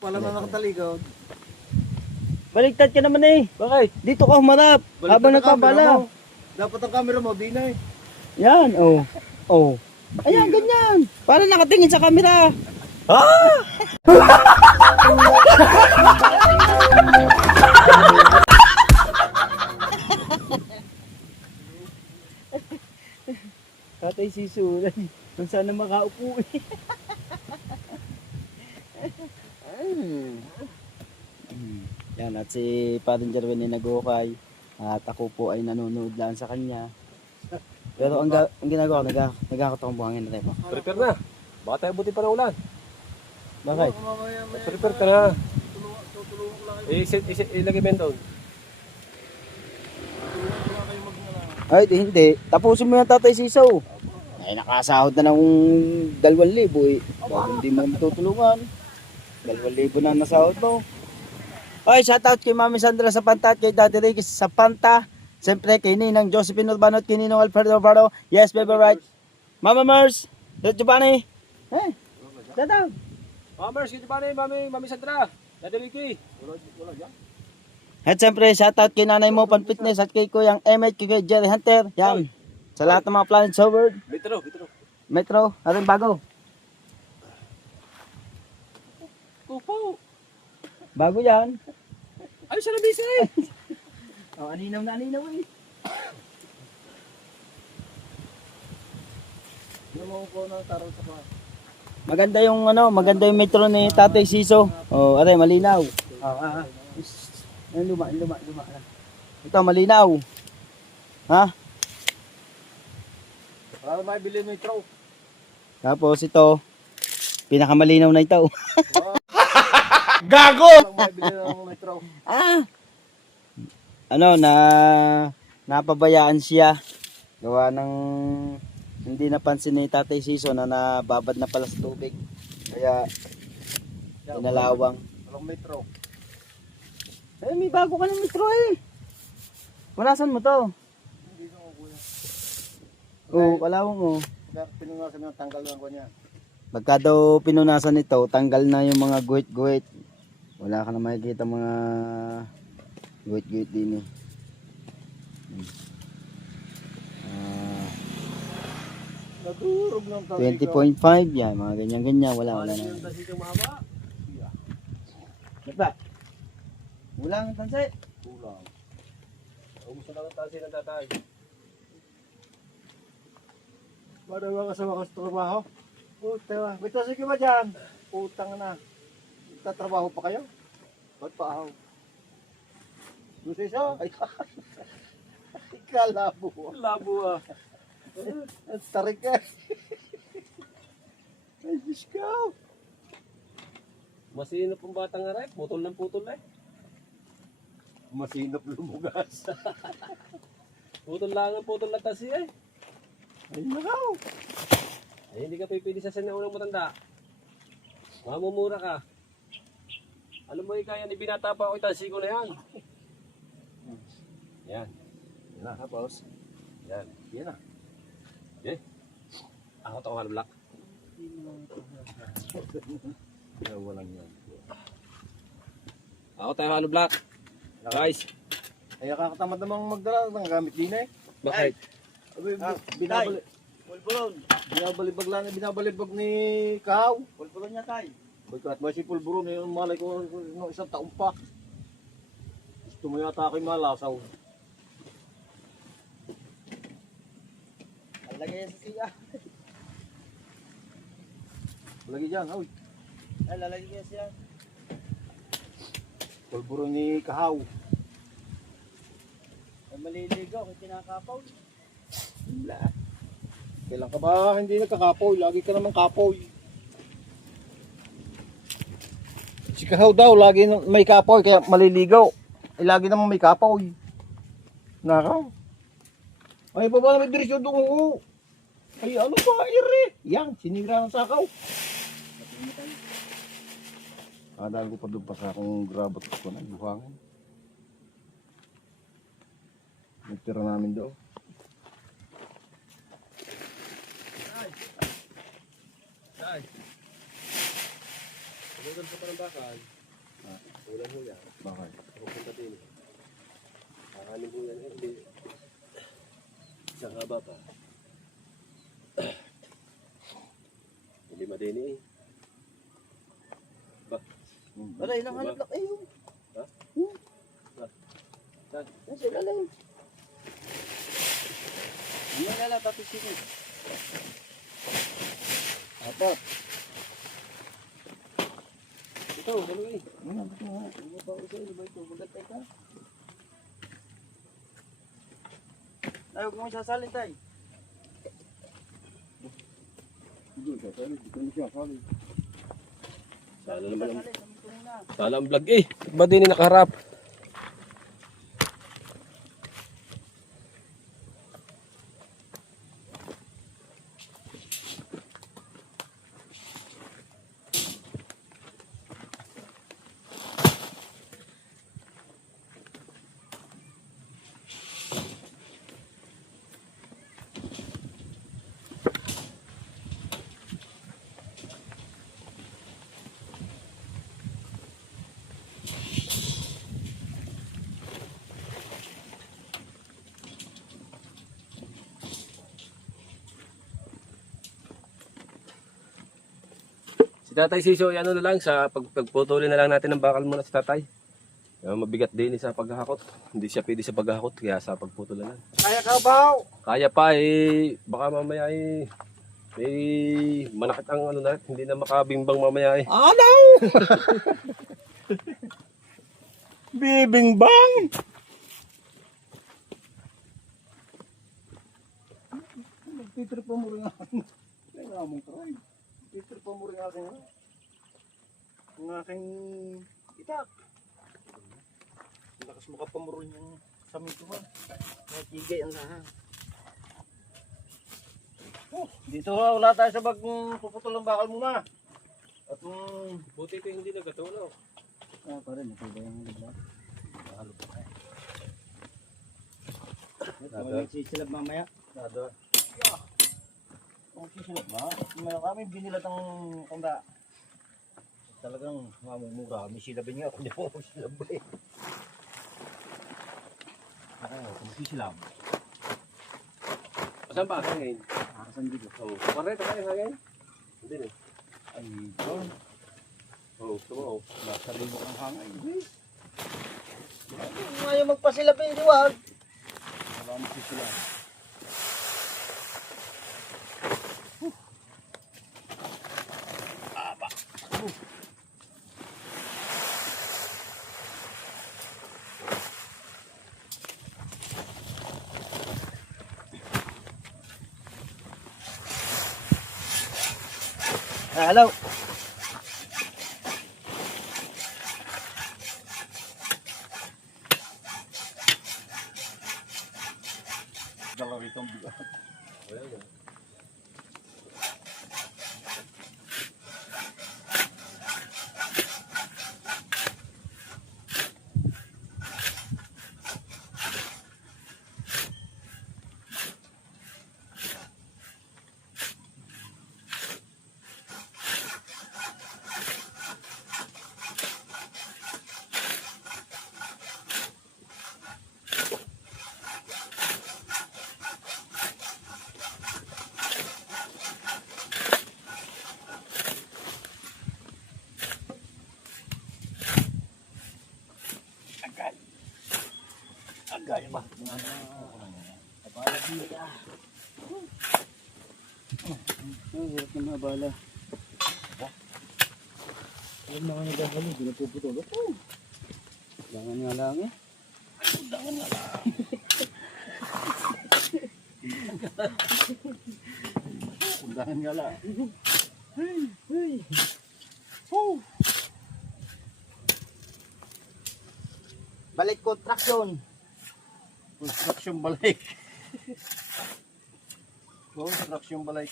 Wala na nakatalikod. Baligtad ka naman eh. Bakit? Dito ka humarap. Baliktad Habang ang camera nagpapala. mo. Dapat ang camera mo, di na eh. Yan, oh. Oh. Ayan, ganyan. Para nakatingin sa camera. Ah! Tatay sisulan. Kung sana makaupo eh. Yan, at si Paring Jerwin ay nag-ukay. At ako po ay nanonood lang sa kanya. Pero ang ginagawa, nagkakot akong buhangin na tayo. Prepare na. Baka tayo buti pa ng ulan. Bakit? Prepare ka na. Ilagay mo yan doon. Ay, hindi. Tapusin mo yung Tatay Sisaw. Ay, nakasahod na ng 2,000 eh. Bakit hindi mo matutulungan? 2,000 na nasahod mo. Ay, shoutout kay Mami Sandra sa Panta at kay Daddy Ricky sa Panta. Siyempre kay Ninang Josephine Urbano at kay Ninong Alfredo Urbano. Yes, baby, right. Mama Mars, Giovanni. Eh, shoutout. Mamers, kita ba na Mami Sandra? Daddy Ricky. At siyempre, shoutout kay Nanay Mo Pan Fitness at kay Kuyang Emmett, kay Jerry Hunter. Yan. Sa lahat ng mga Planet Sober. Metro. Metro, aring bago. Kupo. Bago yan. Ay, siya na busy eh. Oh, aninaw na aninaw eh. Maganda yung maganda yung metro ni Tatay Siso. Oh, are malinaw. Luma na. Ito malinaw. Ha? Para maibili mo yung traw. Tapos ito pinakamalinaw na ito. Gago! Para maibili ng traw. Ah. Napabayaan siya. Gawa ng hindi napansin ni Tatay Siso na nababad na pala sa tubig. Kaya inalawang. Walang may traw. Eh, may bago ka ng metro eh. Punasan mo to. Hindi ko kuya. Oo, kalawang mo. Pinunasan ng tanggal lang ko niya. Pagka daw pinunasan ito, tanggal na yung mga guhit-guhit. Wala ka na makikita mga guhit-guhit din eh. 20.5 yan, mga ganyan-ganyan. Wala na. Diba? Ulang tanse. Kulang. Ubus na lang ang tasi ng tatay. Para mga kasama ka sa trabaho. Puta, may tasi ka ba dyan? Putang na. Tatrabaho pa kayo? Ba't pa ahaw? Doon sa isa? Ay, ikalabo. Labo ah. Ang tarik ka. Ay, Diyos ko. Masinop ang batang aray. Putol eh. Masinop lumugas. Putol lang tasi eh. Ay, nakaw. Ay, hindi ka pipili sa sinaunang matanda. Mamumura ka. Alam mo kaya ni binata pa ako itasi ko na yan. Yan. Yan na, boss. Yan. Yan na. Okay. Ako to ang black. Walang yan. Ako tayo halo black. Guys. Ay, nakakatamad namang magdala ng gamit din eh. Bakit? Binabalik. Pulburon. Binabalibag ni Kahaw. Pulburon niya tay. At may si Pulburo na yun, malay ko no, isang taon pa. Gusto mo yata ako'y malasaw. Lagay sa siya. Lagi dyan, oy. Ay, lalagay siya. Pulburo ni Kahaw. Ay, maliligaw kung kinakapaw. Wala. Kailan ka ba hindi nagkakapoy? Lagi ka naman kapoy. Si Kahaw daw, lagi may kapoy, kaya maliligaw. Eh, lagi naman may kapoy. Nakaw. Ay, baba na may diresyon doon. Oo. Ay, ano ba, ire? Yan, sinira ng sakaw. Dahil ko pa doon pa sa akong grabat ko na buhangin. Nagtira namin doon. Ay. Tumugan pa ng bakal. Ulang huya. Bakal. Pupunta din. Kakanin mo yan eh. Hindi. Isang haba pa. Hindi madini eh. Ba? Wala, ilang hanap lang kayo. Ha? Saan? Nasa ilalim. Ano nga lang, tapos sino? Apat. Ito, ano eh. Ano ba ito? Ano ba ito? Magatay ka? Ay, huwag mo sasalin tayo. Hindi siya, sali. Hindi siya, sali. Sana naman ang... Sasalin, sabi ko muna. Sana ang vlog eh. Ba din nakaharap? Si Tatay Siso, ano na lang, sa pagputulin na lang natin ng bakal muna si Tatay. Mabigat din sa paghahakot. Hindi siya pwede sa paghahakot, kaya sa pagputol na lang. Kaya ka ba? Kaya pa eh, baka mamaya eh, may manakit ang ano na, hindi na makabimbang mamaya eh. Ano? Bibing bang! Nagtitripa mo rin ako. Kaya mong try. Nagtitripa mo rin aking ano. Ang aking itak. Lakas mo ka pamuron yung samito mo. Natigay ang lahat. Dito wala tayo sa bag puputol ng bakal muna. At Buti ito hindi nagkatunaw. Parang ito ba yung naglag? halo pa tayo. Magsisilab mamaya. Nada. Kung sisilap ba? Mayroon kami binilat ang kanda. Talagang mamumura. May silabin nga. Kung di mo silab eh. Ako, kung sisilab. Saan pa ka ngayon? Akasan dito. Oo. Pareta kayo ngayon? Hindi eh. Ay, John. Oo, tumaw. Nasa limok ang hangay. Ngayon magpasilab eh, di wag. Wala mo sisilab. Hello. Dala rito ang bigat. Agay ba? Hirap na mabala. Alam na nga nagagano. Hindi na puputol. Dangan nga lang eh. Dangan nga lang. Dangan nga lang. Balik contraction. Construction balik. Construction balik.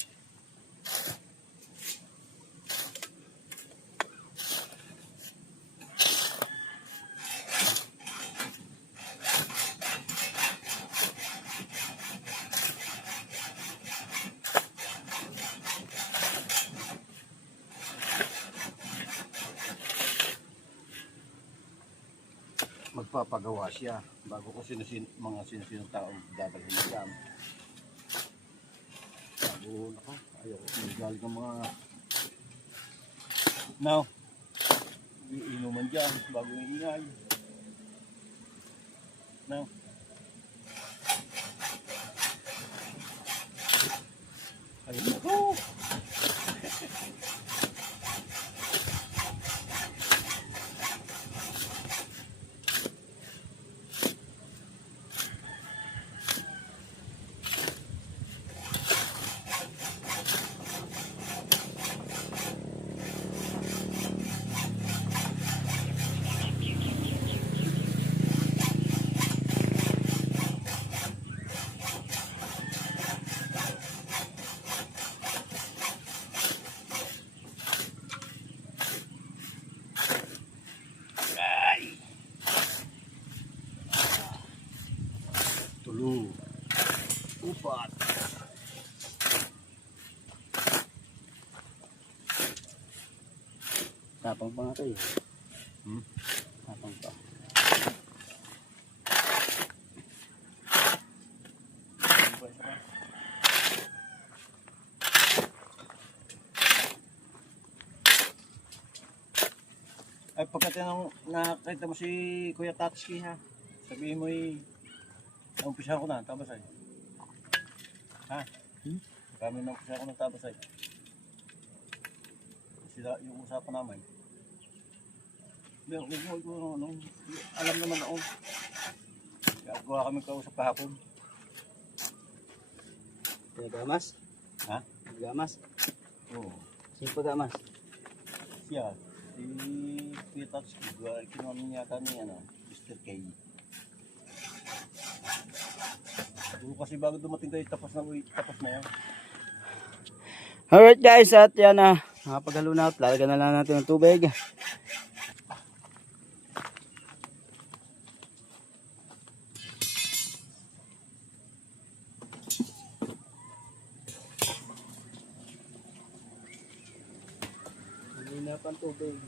magpapagawa siya bago ko mga sino taong dadalhin niya dyan. Bago, nako, ayaw ko magaling ng mga now, iinuman dyan bago yung ingay. Now, ayun na ko. Tulo. Upat. Tapang pa nga ito eh. Hmm? Tapang pa. Ay, pagka nakakita mo si Kuya Tatsuki ha, sabihin mo naumpisahan ko na, tapos ay. Ha? Kami naumpisahan ko na, tapos ay. Sila, yung usapan namin. Alam naman ako. Gagawa kami kausap kahapon. Pinagamas? Ha? Pinagamas? Oo. Sino pagamas? Siya, si Kuya Tatsuki, kinuha niya yata ni Mr. K. Kasi bago dumating kayo, tapos na yan. Alright guys, at yan na. Nakapaghalo na. Lalagyan na lang natin ng tubig. Hindi na pang tubig.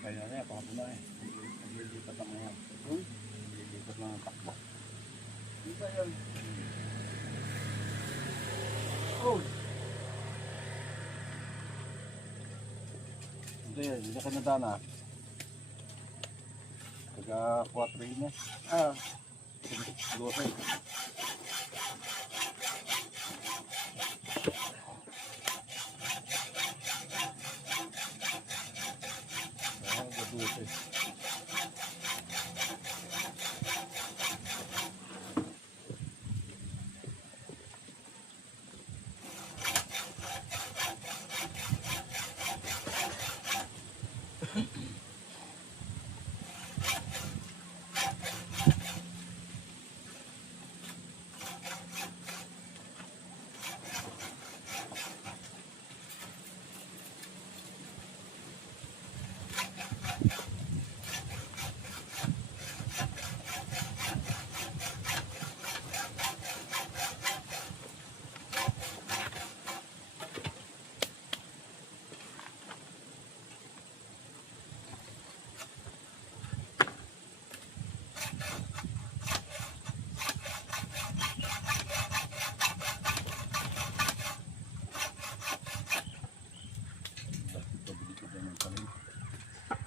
Kaya na yan, pakapon na eh. Naglilipat ang mga. Naglilipat ng takbo. Ano ba yun? Oh! Hindi ka nadana. Taga 4 na. Ah, 12.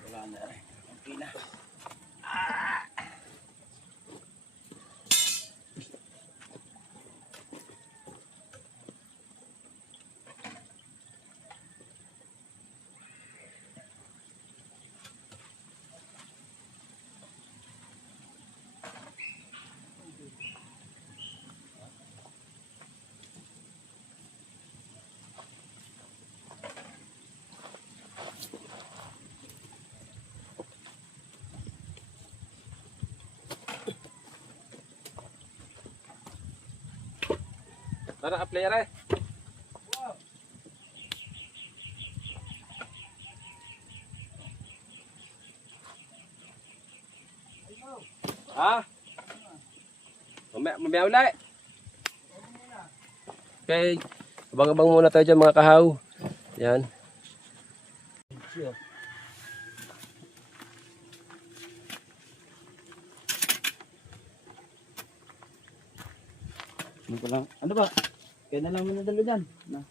wala na rin. Okay na. Para ka-player eh. Ha? Mamaya ulit. Okay. Abang-abang muna tayo dyan mga kahaw. Yan. Ano pa lang? Ano ba? Kaya na lang muna dalo dyan. Na.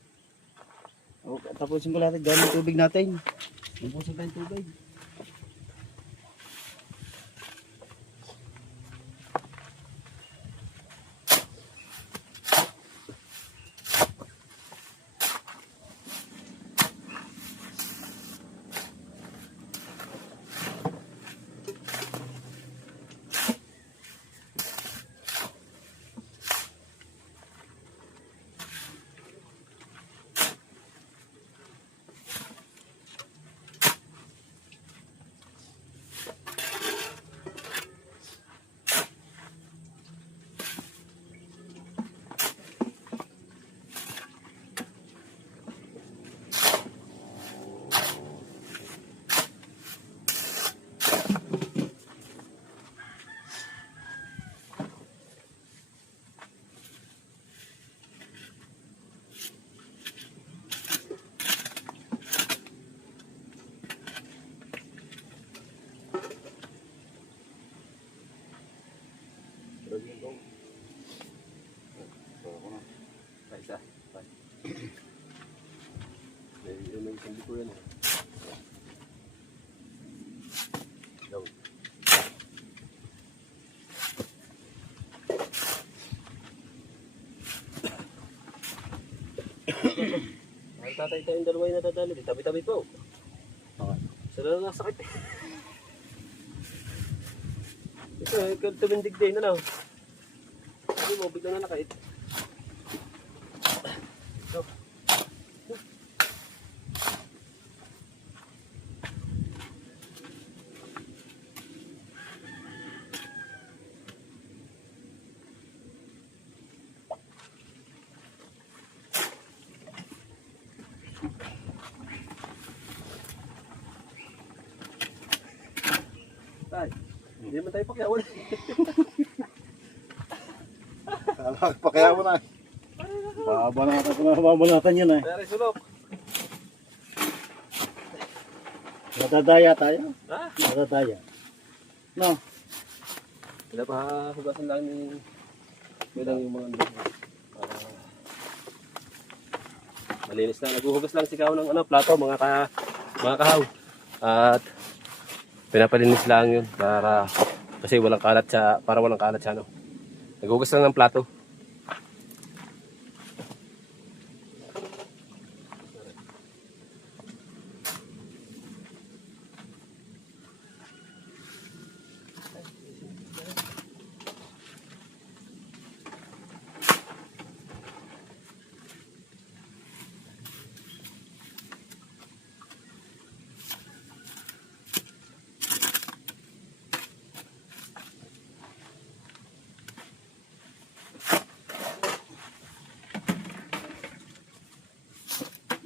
O, tapusin ko lahat. Gawin yung tubig natin. Tapusin tayong tubig. Isa. May isang ko yan eh. Go. Ang tatay tayong dalawa yung natadali. Tabi-tabi po. Okay. Sila na nasakit eh. Ito eh, tumindig din na lang. Sabi mo, bigla na nakait. Ito. Tay, hindi naman tayo pakyawan. Pa kaya mo na. Babanatan yun eh. Pare sulok. Natadaya tayo. Ha? Natadaya. No. Sila pa hugasan lang ni bilang yung mga doon. Malinis lang. Naghuhugas lang si Kao ng plato, mga kahaw. At pinapalinis lang yun para kasi walang kalat sa ano. Naghuhugas lang ng plato.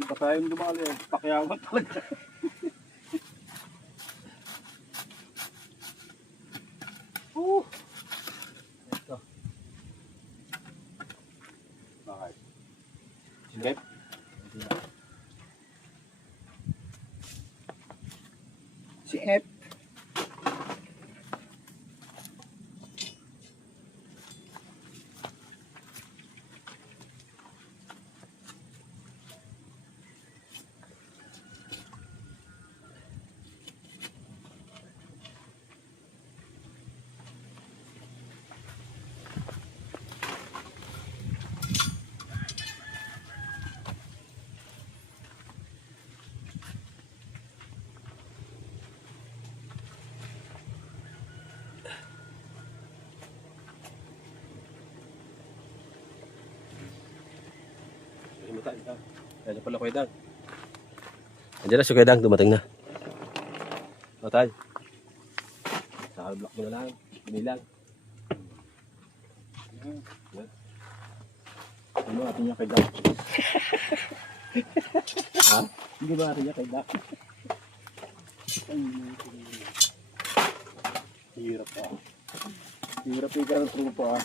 Iba tayong dumali. Pakyawan talaga. Ito. Okay. Silip. Si F. Ayan pala Kuya Dang. Andiyan na si Kuya Dang, dumating na. O tayo. Sa block mo na lang. Binilang. Ano atin niya kay Dak? Ha? Hindi ba atin niya kay Dak? Hirap pa. Hirap ikaw ng trupo ah.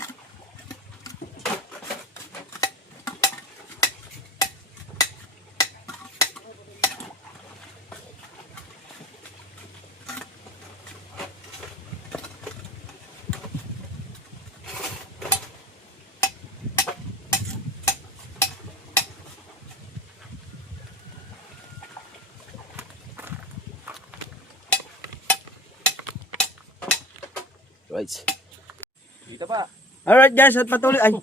Alright. Dito pa. Alright guys, at patuloy. Ay,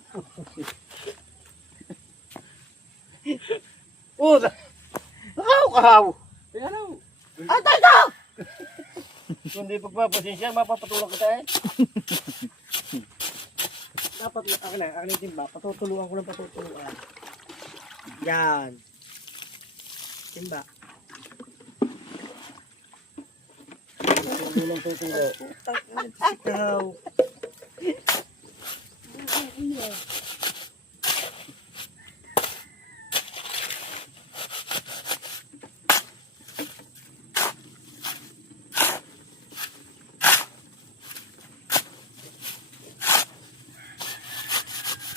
Oh, kahaw. Kaya lang. Atay ka! Kung di pagpapasensya, mapapatulong kita eh. Dapat akin yung timba. Patutuluan ko ng patutuluan. Yan. Timba. Tulong tutulong. Ikaw.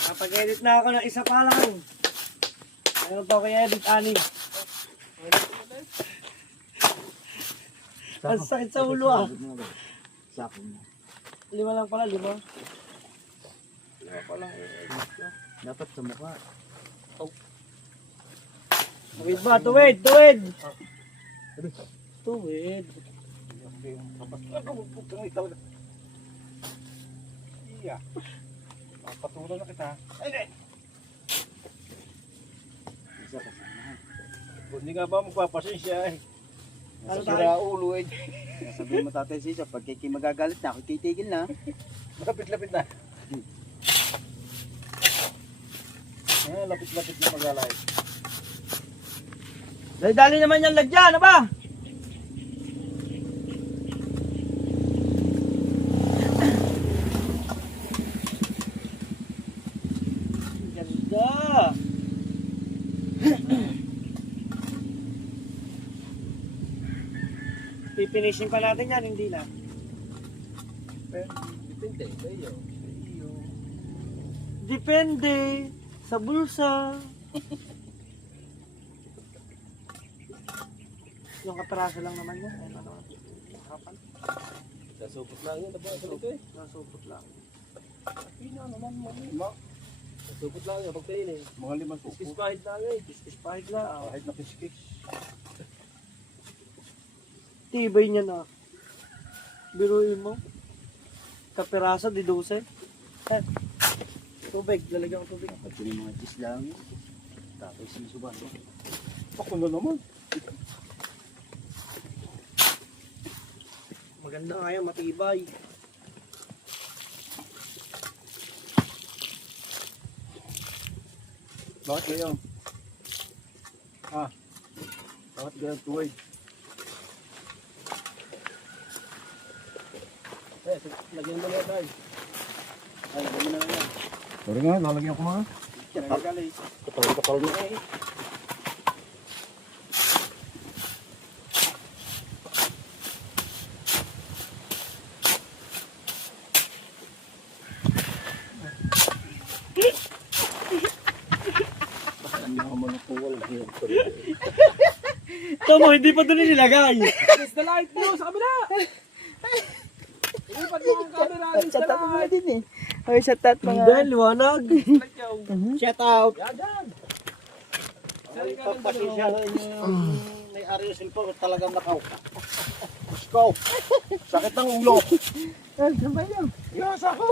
Kapag-edit na ako ng isa pa lang. Ano pa kaya edit, Ani? Ang sakit sa ulo ah. Sakto na. 5 lang pala, 5. Dapat sa mukha. Tuwid ba? Tuwid! Tuwid! Tuwid. Iya. Mapatulong na kita. Ay, Isa pa sana. kung di nga ba magpapasensya eh. Ano Sira ulo eh. Sabihin mo tatay Sisa, pag kiki magagalit na, ako titigil na. Lapit-lapit na. Lapit-lapit na pag-alay. Dali-dali naman yan lagyan, ano ba? Ganda! Pipinishing pa natin yan, hindi na. Depende. Kayo. Depende sa bulsa. Yung kapiraso lang naman yan. Ayun, ano, kapan. Nasupot lang yun. Tapos ito eh. Nasupot lang. Pino naman mo. Nasupot lang yun. Pagkain eh. Mga limang Kiss suko. pahit lang eh. Kiskis pahit lang. Kahit na kiskis. Tibay niya na. Biruin mo. Kapiraso, di 12. Eh. Tubig, lalagyan ko tubig. Pag yung mga cheese lang, tatay sinusuban. Ako na naman. Maganda nga yan, matibay. Bakit kayo? Bakit kayo tuway? Lagyan mo na tayo. Ay, lagyan mo na lang yan. Sorry nga, lalagyan ko mga. Nagagalit. Kapal mo eh. Tama, hindi pa doon nilagay. Kiss the light mo sa kabila. Ilipat mo ang camera. Kiss the Shout out mo light. din eh. Okay, shout out mga... Hindi, liwanag. Shout out. Yan. Pagpasensya na yung may-ari ng cellphone talagang nakaw. Gusto. Sakit ng ulo. Ay, saan ba yun? Yes, ako.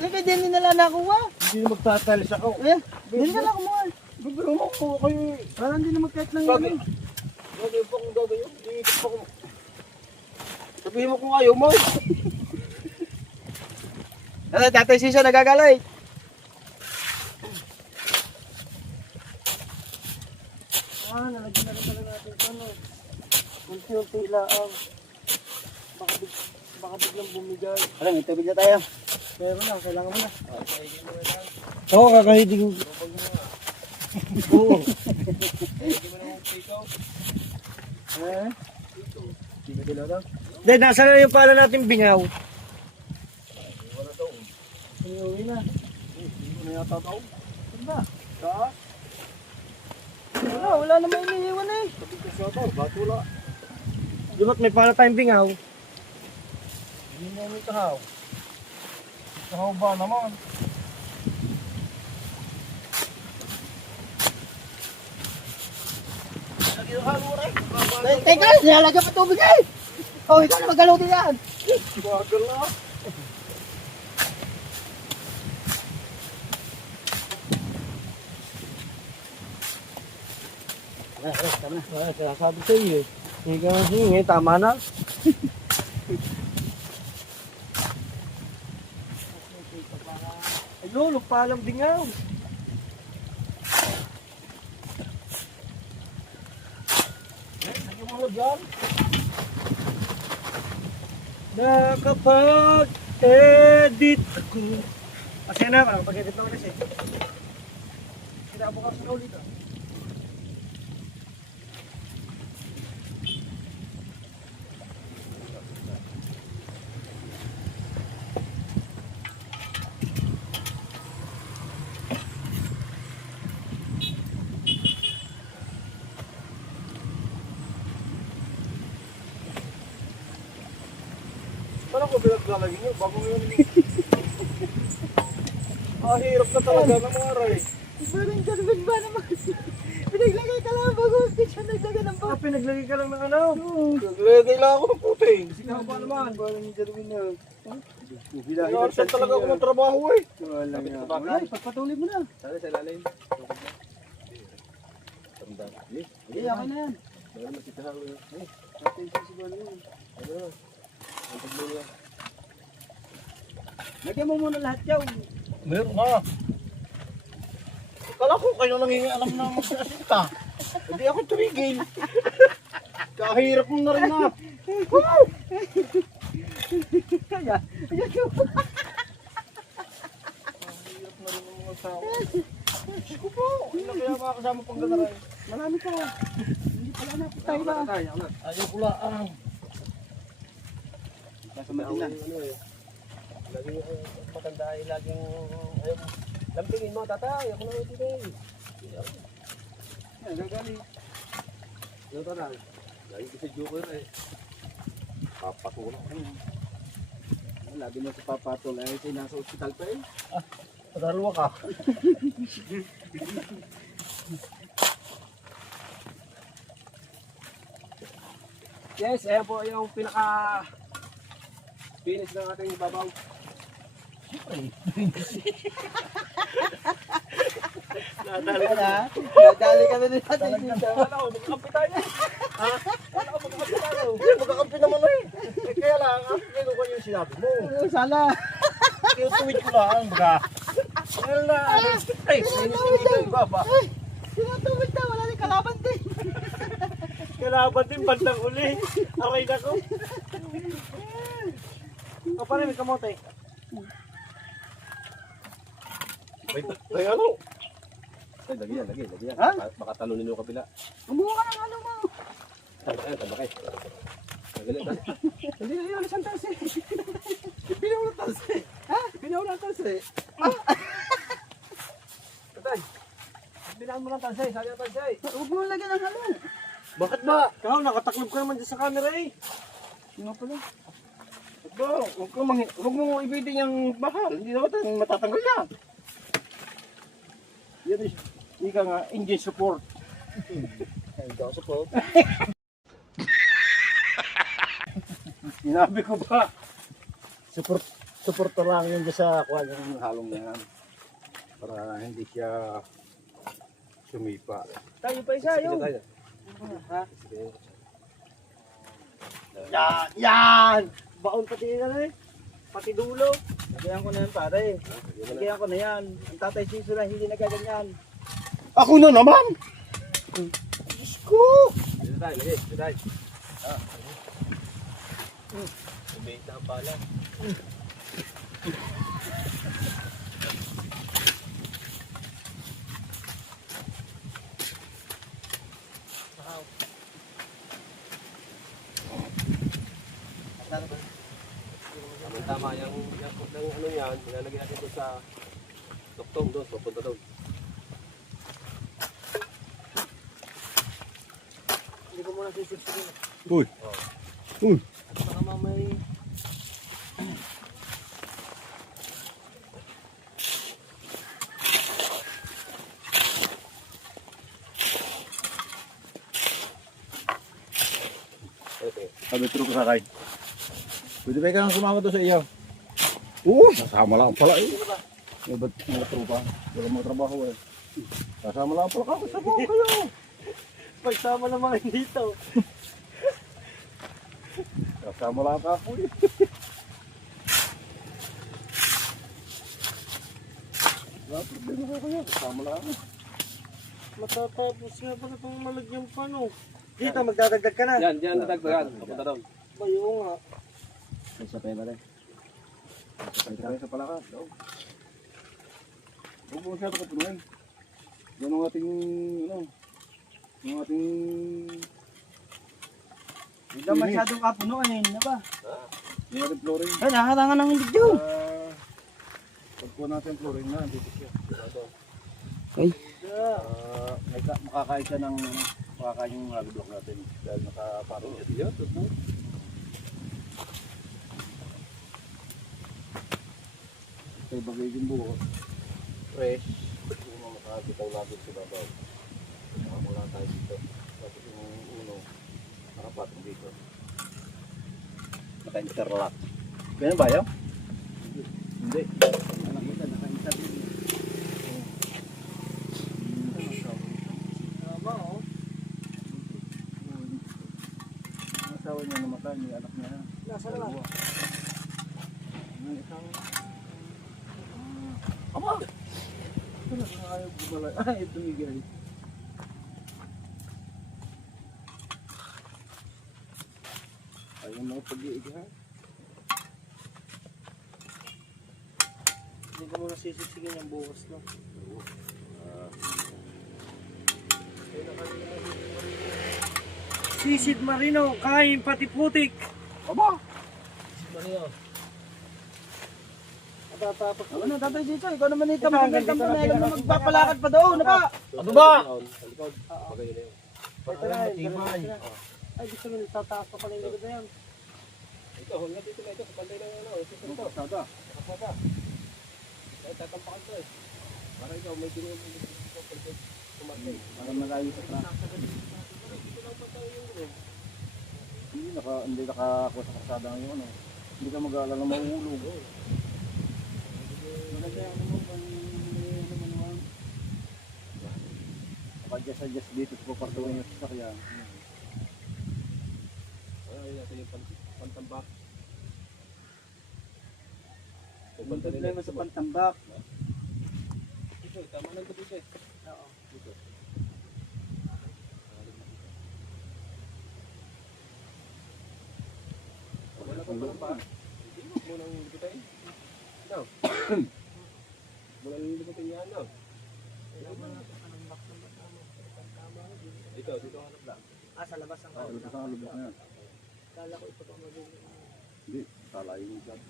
Lagay din nila nakuha. Hindi na magtatalis ako. Ayan, din nila kumuha. Bibiro mo ko kayo. Parang hindi naman kahit lang Gagawin. Gagawin pa kung gagawin. Iikot pa ko. Sabihin mo kung ayaw mo. Ano, tatay Sisa nagagalit. Nalagyan na rin pala natin ito, no? Unti-unti lang. Baka biglang bumigay. Ano, may tubig na tayo. Pero na, kailangan mo na. Oo, kakahidig. Oo. Dahil nasa na yung pala natin bingaw. Iuwi na. Hindi na yata tao. Diba? Wala naman iniiwan eh. Sabi ko siya tao. Batula. Di ba't may pala tayong bingaw? Hindi na may kahaw. Kahaw ba naman? Teka, nilalagyan pa tubig eh. Oh, ikaw na magalaw din yan. Bagal na. Tama na. Sinasabi sa iyo eh. Hindi ka nang hingi, tama na. Ay, lolo, paalam din nga. Lagyan mo na dyan. Nakapag-edit ako. Kasi na, nakapag-edit naman kasi. Kinabukas na ulit ah. Parang ko pinaglalagay nyo, bago yun. Hirap na talaga ng mga aray. Parang ganun ba naman? Pinaglagay ka lang bago siya nagdaga ng Ah, pinaglagay ka lang ng ano? Naglagay lang ako ng puti. Ikaw pa naman. Parang Jerwin na. Pinarsan talaga ako ng trabaho eh. Wala nga. Wala, pagpatuloy mo na. Sana sa ilalim. Tanda. Hindi, ako na yan. Meron na si Kahaw. Attention siguro yun. Ano? Ang pagbulo. Lagyan mo muna lahat yaw. Meron na. Kala ko kayo nangingialam ng asinta. Hindi ako tumigil. Kahirap mo na rin na. Kaya, Kahirap na rin ng mga tao. Diyos ko po. Ilan kaya mga kasama pang ganaray? marami pa. Hindi pala na. Tayo na. Ayaw ko lang. Kasama din na. Ano eh. Laging matanda ay laging ayaw. Lampingin mo tatay. Ako na dito eh. Ay, gagali. Ano tatay? Lagi kasi joker eh. Papatulak. Lagi mo sa papatol ay siya nasa ospital pa eh. Padalwa ka. Yes, ayan po yung pinaka finish ng ating babaw. Nadali ka na. Nadali ka na din natin dito. Wala ko, magkakampi tayo. Ha? Wala ko, magkakampi tayo. Magkakampi naman na eh. Kaya lang, kinuha yung sinabi mo. Sana. Kinutuwid ko lang. Baga. Wala. Ay, sinutuwid ko yung baba. Sinutuwid na. Wala rin kalaban din. Kalaban din, bandang uli. Aray na ko. O, paano may kamote? Ay, ano? Ay, lagi yan. Ha? Baka talunin yung kabila. Umuha ka ng ano mo. Ay, tabakay. Tagali. Hindi na yun. Isang tasi. Ipinaw na talsi. Ha? Ipinaw na talsi. Tatay, bilaan mo lang tansay. Sabi ang tansay. Huwag mo lagyan ng halo. Bakit ba? Ikaw, nakataklob ka naman dyan sa camera eh. Nga pala. Bakit ba? Huwag mo ibitin yung bakal. Hindi naman tayo matatanggal yan. Yan is, ika nga, engine support. Hindi ako support. Sinabi ko ba? Support lang yun sa kuha yung halong yan. Para hindi siya sumipa. Tayo pa isa Sige yun. tayo. Ha? Sige. Yan! Yan! Baon pati na eh. Pati dulo. Lagyan ko na yan pare. Sige mo na. Lagyan ko na yan. Ang tatay siso na hindi nagaganyan. Ako na naman! Diyos ko! Dito tayo, lagi. Dito tayo. Umihit na ang pala. Tama yung ng ano yan, nilalagay natin doon sa tuktong doon, papunta doon. Hindi ko muna sisipsipin. Uy! Uy! Baka mamay... Okay. Sabi true ko sa kain. Pwede ba kang sumama doon sa iyo? Oo, nasama lang pala eh. May ba't mga trupa? Wala mga trabaho eh. Kasama lang pala ka. Sa buong kayo. Pagsama naman dito. Kasama lang ka po eh. Wala problema ka kayo. Kasama lang ako. Matatapos nga ba itong malagyan pa no? Dito, magdadagdag ka na. Yan, diyan nadagdagan. Papunta doon. Bayo nga. May sapay ba rin? Kaya sa pala ka. Huwag mo siya ito kapunuhin. Yan ang ating, ano, ang ating... Hindi daw masyadong kapuno, ano yun na ba? Yung ating flooring. Ay, nakatangan ng hindi dyan. Pagkuha natin ang flooring na, dito siya. Ay. Makakain siya ng, makakain yung hollow block natin. Dahil nakaparang siya dito. Kaya bagay yung buo. Fresh. Kung makakabitaw natin sa babaw. Makamula tayo dito. Tapos yung uno, nakapatong dito. Naka-interlock. Ganyan ba yun? Hindi. Naka-interlock dito. Tama oh. Ang asawa niya namatay, yung anak niya. Nasa na lang. Yung isang... Ama! Ito na kung ayaw bumalay. Ay, tumigay. Ayun na pag-iig ha. Hindi ka muna sisisigin yung bukas no. Sisid Marino, kain pati putik. Aba! Matatapos Ano, tatay dito, ikaw naman ito. Ito, hanggang Magandang dito na alam mo pinaka- magpapalakad pa doon, ano ba? Ano ba? Sa likod. Pagay na yun. Ito na, diretso na. Ay, gusto mo tataas pa pala yung likod na yan. Ito, hanggang dito na ito. Sa pantay na ano. Ito sa ito. Kasada. Nakasada. Ay, tatampakan to eh. Para ikaw may tinulog dito. Kumatay. Para malayo sa tra. Hindi nakakuha sa kasada ngayon. Ano. Hindi ka mag-aalala na mahulog. Pag-adjust dito sa papartuan yung sasakyan. Ay, natin yung pantambak. Ang problema sa pantambak. Ito, tama lang ito dito eh. Oo. Dito. Wala pang pa. Hindi mo munang lipitain. No. Munang lipitain yan, no? Dito hanap lang. Ah, sa labas ang Ano kaula. sa lubak niya? Kala ko ito pa magiging. Hindi, talayo yung dyan.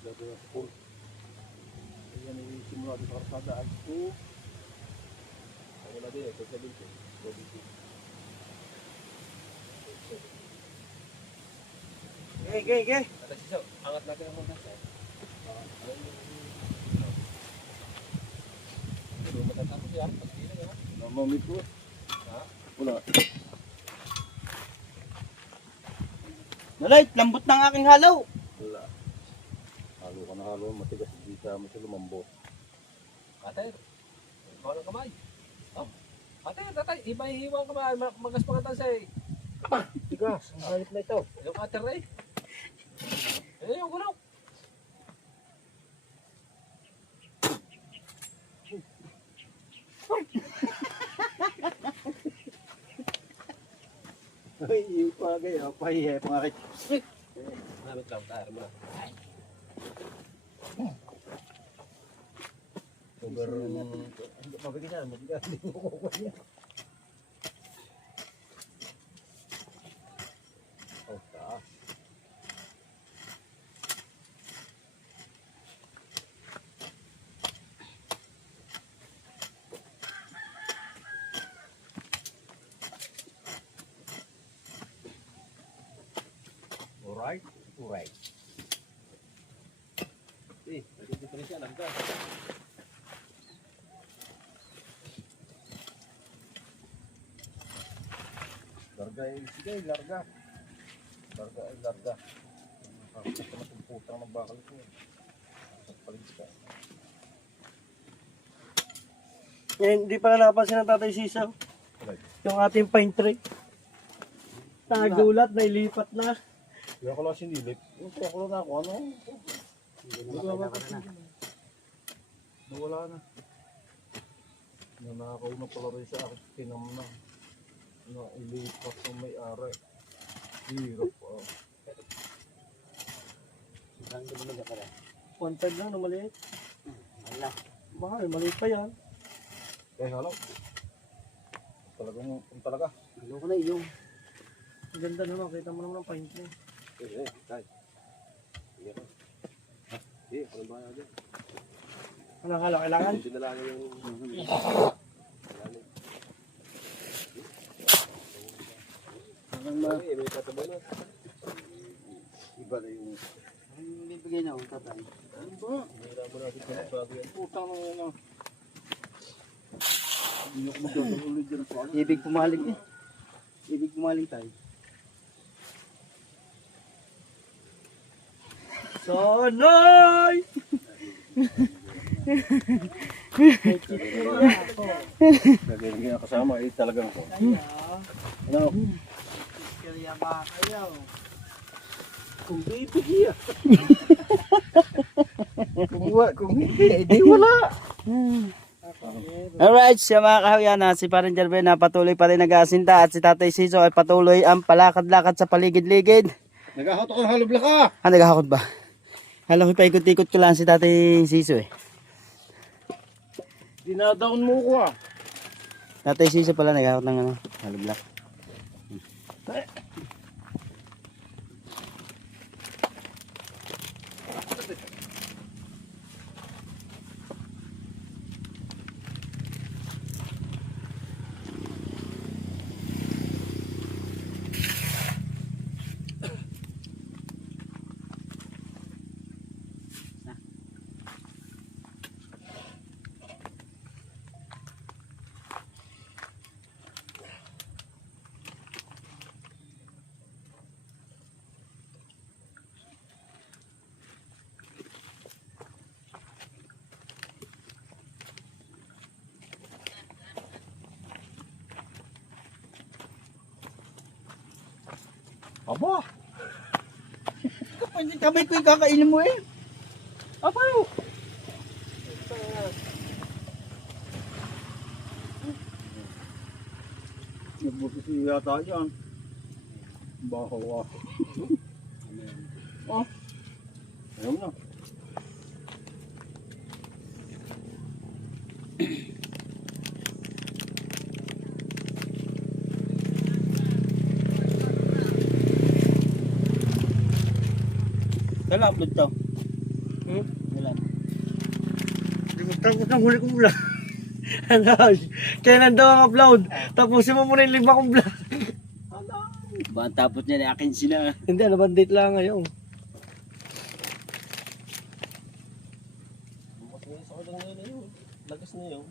Dito yung pool. Ayan yung simula dito sa karsada. Ay, ito. Ano na din, ito sa dito. Gay. Atas sisaw, angat natin ang mga nasa. Pero matatapos yan, pagkilang yan. Namamit ko. Ha? Wala. Nalay, lambot ng aking halaw. Wala. Halo ka na halo. Matigas dito mo siya lumambot. Ate, ikaw ng kamay. Oh. Ate, tatay, iba-ihiwa ang kamay. Magas pa nga tayo eh. Tigas, ang halit na ito. Yung ate Ray. Yung gulaw. Ay, yung pagay. Pahihe, pangakit. Namit lang, tayo mo na. Over. Mabigyan siya. Matigas. Hindi mo kukuha niya. Oh, taas. Alright? Alright. Eh, dito pa rin siya, nagdag. Larga eh. Sige, larga. Larga ay larga. Nakakita na itong putang ng bakal ko. Paligis ka. Ngayon, hindi pala napansin ng tatay Sisaw. Yung ating pine tree. Nagulat, nailipat na. Kaya ko lang sinilip. Yung kaya ko lang ako, ano? Nawala na. Nanakaw na pala rin sa akin. Tinam na. Nailipat ng may-ari. Hirap ah. One-third lang na maliit. Wala. Mahal, maliit pa yan. Kaya halaw. Talagang, talaga. Ano ko na yung. Ang ganda naman, kita mo naman ang pine tree. Ano ba yan? Ano kala, kailangan? Sinala niya yung... May tataba na. Iba na yung... Ang bibigay na ako, tatay. Ano ba? Hira mo natin sa bago yan. Putang na yan ah. Hindi ako magdadalo dyan sa ano. Ibig pumaling eh. Ibig pumaling tayo. Sonoy! Nagiging ang kasama eh talagang ko. Ano? Kaya makayaw. Kung bibigyan. Kung hindi, di wala. Alright, siya mga kahawian na si Parang Jerben na patuloy pa rin nag-aasinta at si Tatay Siso ay patuloy ang palakad-lakad sa paligid-ligid. Nagahot ako ng halubla ka. Naghahakot ba? Alam ko pa ikot-ikot ko lang si Tatay Siso eh. Dinadown mo ko ah. Tatay Siso pala naghahakot ng ano, hollow block. Aba. Kamay ko yung kakainin mo eh. Aba. Nagbuti yata yan. Bahaw ah. Oh. Ayaw na. Kailan upload to? Kailan? Tapos ang huli kong vlog. Ano? Kailan daw ang upload? Tapusin mo muna yung 5 kong vlog. Ba tapos niya na akin sila. Hindi, ano ba date lang ngayon? Lagas na yun.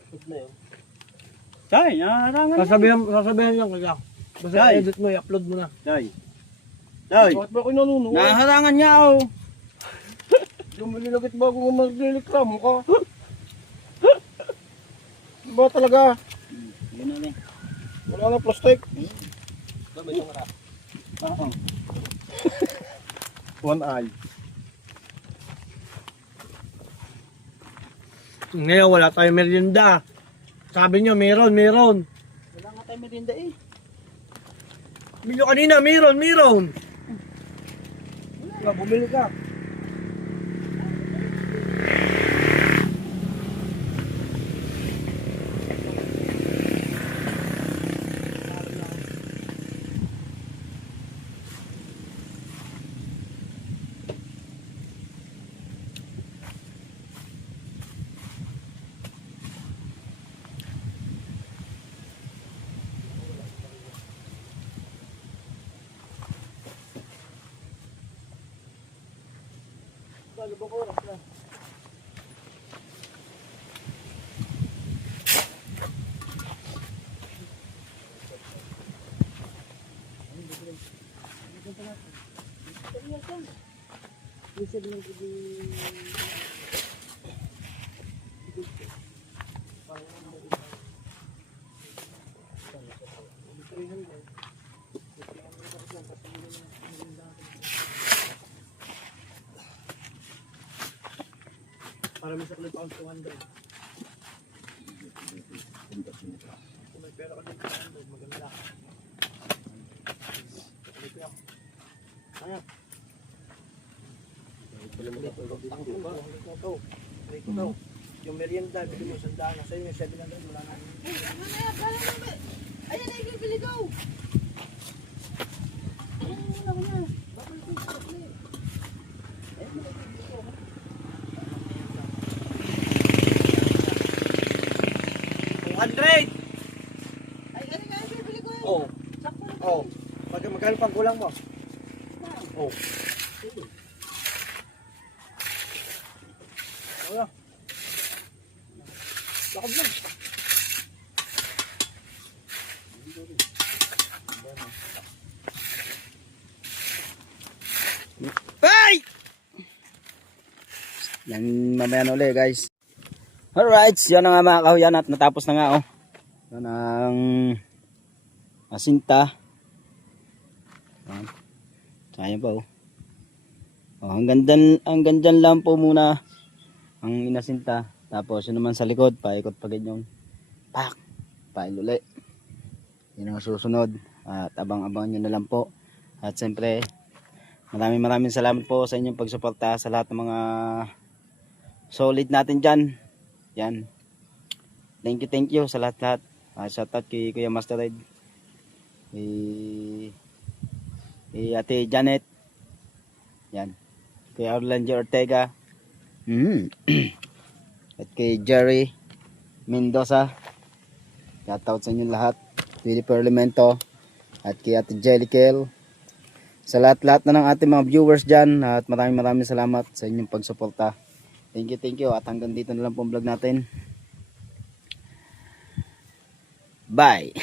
Upload na yun. Tay, naharangan. Sasabihan lang kaya. Basta Day. edit mo, i-upload mo na. Tay. Tay. Bakit ba ako nanunuwa? Naharangan niya oh. Lumilagit ba ako maglilikram ka? Ba talaga? Yun na eh. Wala na plastic. Ba, may isang harap. Oo. One eye. Ngayon, wala tayong merienda. Sabi nyo, meron. Wala nga tayo merinda eh. Bilyo kanina, meron. Wala, bumili ka. Para may saklit pa 200. Kung may pera ka din 200, maganda. Ayan. Ito. Yung merienda, bili mo sandaan. Sa inyo, 700, wala na. Ayan na, ibibili ko. $100! Ay, ano nga, ibibili ko. Oh. Oh. Magkano pang kulang mo? Oh. Wala. Lakad lang. Ay! Yan mamaya na ulit guys. Alright, yan na nga mga kahuyan at natapos na nga oh. Yan ang asinta. Yan. Sayang pa oh. Oh, hanggang dyan lang po muna ang inasinta. Tapos yun naman sa likod, paikot pa ganyan. Pak! Pail uli. Yan ang susunod. At abang-abang nyo na lang po. At siyempre, maraming salamat po sa inyong pagsuporta sa lahat ng mga solid natin dyan. Yan. Thank you sa lahat-lahat. Shoutout kay Kuya Master Red. Kay Ate Janet. Yan. Kay Orlando Ortega. At kay Jerry Mendoza. Shoutout sa inyo lahat. Philip Elemento. At kay Ate Jellicle. Sa lahat-lahat na ng ating mga viewers dyan. At maraming salamat sa inyong pagsuporta. Thank you. At hanggang dito na lang po ang vlog natin. Bye.